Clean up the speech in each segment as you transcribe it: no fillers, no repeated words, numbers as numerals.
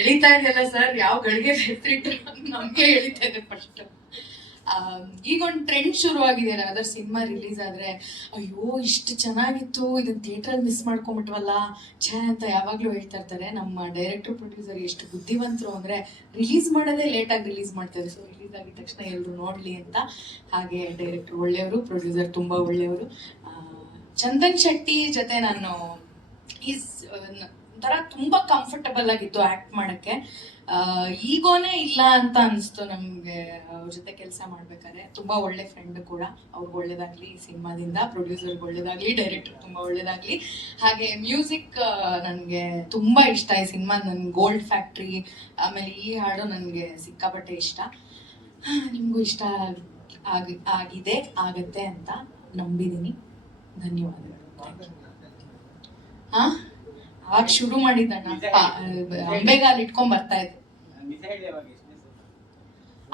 ಎಳಿತಾ ಇದೆಯಲ್ಲ ಸರ್, ಯಾವ ಗಳಿಗೆ ಹೆಸರಿಟ್ರು ನಮ್ಗೆ ಎಳಿತಾ ಇದೆ ಫಸ್ಟ್. ಈಗ ಒಂದು ಟ್ರೆಂಡ್ ಶುರು ಆಗಿದೆಯಲ್ಲ, ಅದರ ಸಿನಿಮಾ ರಿಲೀಸ್ ಆದ್ರೆ ಅಯ್ಯೋ ಇಷ್ಟು ಚೆನ್ನಾಗಿತ್ತು, ಇದನ್ನ ಥಿಯೇಟ್ರಲ್ಲಿ ಮಿಸ್ ಮಾಡ್ಕೊಂಬಿಟ್ವಲ್ಲ ಛೇ ಅಂತ ಯಾವಾಗ್ಲೂ ಹೇಳ್ತಾ ಇರ್ತಾರೆ. ನಮ್ಮ ಡೈರೆಕ್ಟರ್ ಪ್ರೊಡ್ಯೂಸರ್ ಎಷ್ಟು ಬುದ್ಧಿವಂತರು ಅಂದ್ರೆ ರಿಲೀಸ್ ಮಾಡೋದೇ ಲೇಟಾಗಿ ರಿಲೀಸ್ ಮಾಡ್ತಾರೆ. ಸೊ ರಿಲೀಸ್ ಆಗಿದ ತಕ್ಷಣ ಎಲ್ಲರೂ ನೋಡ್ಲಿ ಅಂತ. ಹಾಗೆ ಡೈರೆಕ್ಟರ್ ಒಳ್ಳೆಯವರು, ಪ್ರೊಡ್ಯೂಸರ್ ತುಂಬಾ ಒಳ್ಳೆಯವರು. ಚಂದನ್ ಶೆಟ್ಟಿ ಜೊತೆ ನಾನು ಈಸ್ ಒಂಥರ ತುಂಬಾ ಕಂಫರ್ಟಬಲ್ ಆಗಿತ್ತು ಆಕ್ಟ್ ಮಾಡಕ್ಕೆ. ಈಗೋನೇ ಇಲ್ಲ ಅಂತ ಅನಿಸ್ತು ನಮ್ಗೆ ಅವ್ರ ಜೊತೆ ಕೆಲಸ ಮಾಡ್ಬೇಕಾದ್ರೆ. ತುಂಬಾ ಒಳ್ಳೆ ಫ್ರೆಂಡ್ ಕೂಡ. ಅವ್ರಿಗೆ ಒಳ್ಳೇದಾಗ್ಲಿ ಈ ಸಿನಿಮಾದಿಂದ, ಪ್ರೊಡ್ಯೂಸರ್ಗೆ ಒಳ್ಳೇದಾಗ್ಲಿ, ಡೈರೆಕ್ಟರ್ ತುಂಬಾ ಒಳ್ಳೇದಾಗ್ಲಿ. ಹಾಗೆ ಮ್ಯೂಸಿಕ್ ನನ್ಗೆ ತುಂಬಾ ಇಷ್ಟ ಈ ಸಿನಿಮಾ. ನನ್ ಗೋಲ್ಡ್ ಫ್ಯಾಕ್ಟ್ರಿ, ಆಮೇಲೆ ಈ ಹಾಡು ನನ್ಗೆ ಸಿಕ್ಕಾಪಟ್ಟೆ ಇಷ್ಟ. ನಿಮ್ಗೂ ಇಷ್ಟ ಆಗಿದೆ, ಆಗತ್ತೆ ಅಂತ ನಂಬಿದೀನಿ. ಧನ್ಯವಾದಗಳು. ಹಾ, ಅವಾಗ ಶುರು ಮಾಡಿದ್ದಣ್ಣ, ಅಂಬೆಗಾಲ್ ಇಟ್ಕೊಂಡ್ ಬರ್ತಾ ಇದ್ದೆ.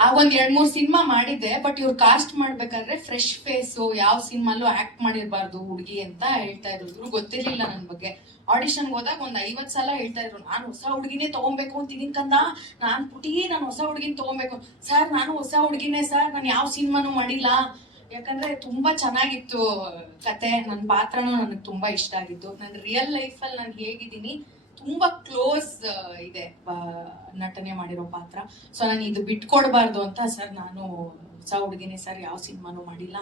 ಆಗ ಒಂದ್ 2-3 ಸಿನಿಮಾ ಮಾಡಿದ್ದೆ. ಬಟ್ ಇವ್ರು ಕಾಸ್ಟ್ ಮಾಡ್ಬೇಕಾದ್ರೆ ಫ್ರೆಶ್ ಫೇಸು, ಯಾವ ಸಿನಿಮಾಲು ಆಕ್ಟ್ ಮಾಡಿರ್ಬಾರ್ದು ಹುಡುಗಿ ಅಂತ ಹೇಳ್ತಾ ಇದ್ರು. ಗೊತ್ತಿರ್ಲಿಲ್ಲ ನನ್ ಬಗ್ಗೆ. ಆಡಿಷನ್ಗೆ ಹೋದಾಗ ಒಂದ್ 50 ಸಲ ಹೇಳ್ತಾ ಇದ್ರು, ನಾನು ಹೊಸ ಹುಡುಗಿನೇ ತಗೊಬೇಕು ಅಂತಿದೀನಿ ಕಂದ, ನಾನ್ ಪುಟಿ, ನಾನು ಹೊಸ ಹುಡುಗಿನ ತಗೊಬೇಕು. ಸರ್ ನಾನು ಹೊಸ ಹುಡುಗಿನೇ ಸರ್, ನಾನು ಯಾವ ಸಿನಿಮಾನು ಮಾಡಿಲ್ಲ. ಯಾಕಂದ್ರೆ ತುಂಬಾ ಚೆನ್ನಾಗಿತ್ತು ಕತೆ, ನನ್ನ ಪಾತ್ರನೂ ನನಗೆ ತುಂಬಾ ಇಷ್ಟ ಆಗಿತ್ತು. ನನ್ನ ರಿಯಲ್ ಲೈಫಲ್ಲಿ ನಾನು ಹೇಗಿದ್ದೀನಿ ತುಂಬಾ ಕ್ಲೋಸ್ ಇದೆ ನಟನೆ ಮಾಡಿರೋ ಪಾತ್ರ. ಸೊ ನಾನು ಇದು ಬಿಟ್ಕೊಡ್ಬಾರ್ದು ಅಂತ, ಸರ್ ನಾನು ಹೊಸ ಹುಡುಗಿನೇ ಸರ್, ಯಾವ ಸಿನಿಮಾನು ಮಾಡಿಲ್ಲ,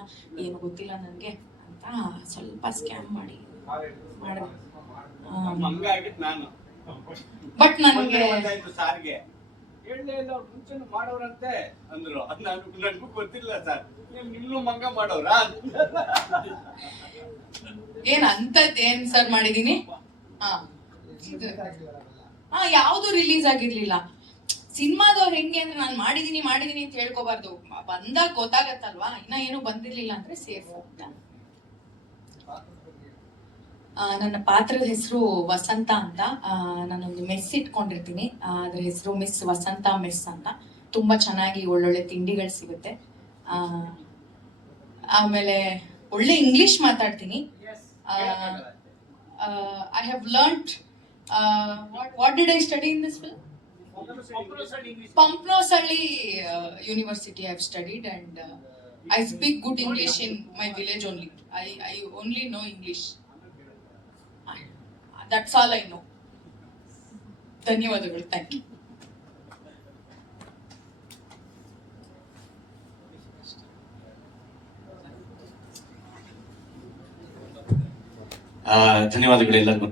ಏನು ಗೊತ್ತಿಲ್ಲ ನನಗೆ ಅಂತ ಸ್ವಲ್ಪ ಸ್ಕ್ಯಾಮ್ ಮಾಡಿ ಮಾಡಿದೆ. ಬಟ್ ನನಗೆ ಮುಂಚೆನು ಮಾಡೋರಂತೆ ಅಂದ್ರು. ನನಗೂ ಗೊತ್ತಿಲ್ಲ ಸರ್, ನಿಮ್ನು ಮಂಗ ಮಾಡೋರ ಏನ್ ಅಂತದ್ದೇನ್ ಸರ್ ಮಾಡಿದೀನಿ. ಯಾವ್ದು ರಿಲೀಸ್ ಆಗಿರ್ಲಿಲ್ಲ. ಸಿನಿಮಾದವ್ರು ಹೆಂಗೆ ಅಂದ್ರೆ ನಾನು ಮಾಡಿದೀನಿ ಅಂತ ಹೇಳ್ಕೋಬಾರ್ದು. ಬಂದಾಗ ಗೊತ್ತಾಗತ್ತಲ್ವಾ. ಇನ್ನ ಏನು ಬಂದಿರ್ಲಿಲ್ಲ ಅಂದ್ರೆ ಸೇಫ್ ಅಂತ. ನನ್ನ ಪಾತ್ರದ ಹೆಸರು ವಸಂತ ಅಂತ. ನಾನೊಂದು ಮೆಸ್ ಇಟ್ಕೊಂಡಿರ್ತೀನಿ, ಅದ್ರ ಹೆಸರು ಮಿಸ್ ವಸಂತ ಮೆಸ್ ಅಂತ. ತುಂಬಾ ಚೆನ್ನಾಗಿ ಒಳ್ಳೊಳ್ಳೆ ತಿಂಡಿಗಳು ಸಿಗುತ್ತೆ. ಆಮೇಲೆ ಒಳ್ಳೆ ಇಂಗ್ಲಿಷ್ ಮಾತಾಡ್ತೀನಿ. I have learned what did I study in this film? Pampnosali University I have studied, and I speak good English in my village only. I only know English. That's all I know. ಧನ್ಯವಾದಗಳು. Thank you. ಧನ್ಯವಾದಗಳು ಎಲ್ಲರಿಗೂ.